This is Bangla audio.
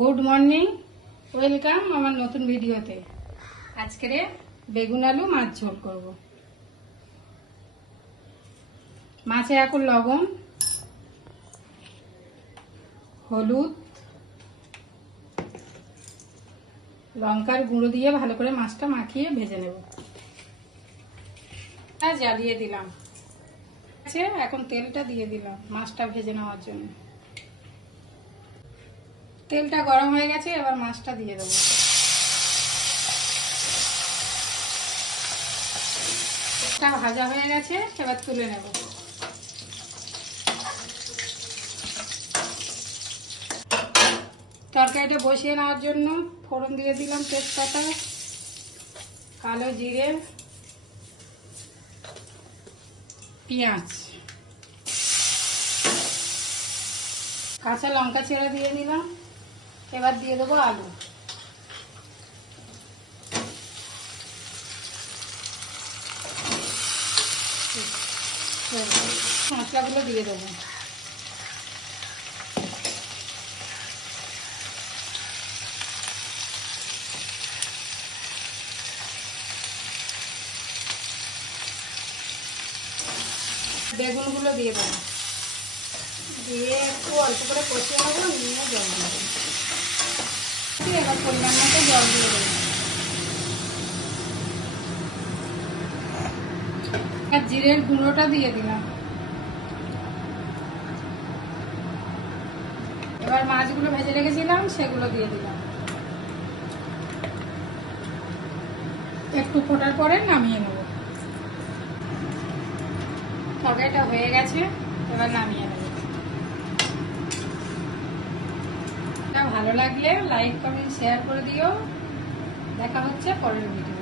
গুড মর্নিং, ওয়েলকাম আমার নতুন ভিডিওতে। আজকে বেগুন আলু মাছ ঝোল করব। মাছে এখন লবণ, হলুদ, লঙ্কার গুঁড়ো দিয়ে ভালো করে মাছটা মাখিয়ে ভেজে নেব। জ্বালিয়ে দিলাম, এখন তেলটা দিয়ে দিলাম মাছটা ভেজে নেওয়ার জন্য। তেলটা গরম হয়ে গেছে, এবার মাছটা দিয়ে দেবো। ভাজা হয়ে গেছে, এবার তুলে নেব। তরকারিটা বসিয়ে নেওয়ার জন্য ফোড়ন দিয়ে দিলাম তেজপাতা, কালো জিরে, পেঁয়াজ, কাঁচা লঙ্কা ছেড়ে দিয়ে দিলাম। এবার দিয়ে দেবো আলু। মশলাগুলো দিয়ে দেবো। বেগুনগুলো দিয়ে দেবো, দিয়ে একটু অল্প করে কষিয়ে নেবো, নিয়ে জল দিয়ে দেবো। এবার পরিমাণ মতো জল দিয়ে দেবো। আর জিরের গুঁড়োটা দিয়ে দিলাম। এবার মাছগুলো ভেজে রেখেছিলাম সেগুলো দিয়ে দিলাম। একটু ফোটার পরে নামিয়ে নেব। তরকারিটা হয়ে গেছে, এবার নামিয়ে নেব। ভালো লাগলে লাইক কমেন্ট শেয়ার করে দিও। দেখা হচ্ছে পরের ভিডিও।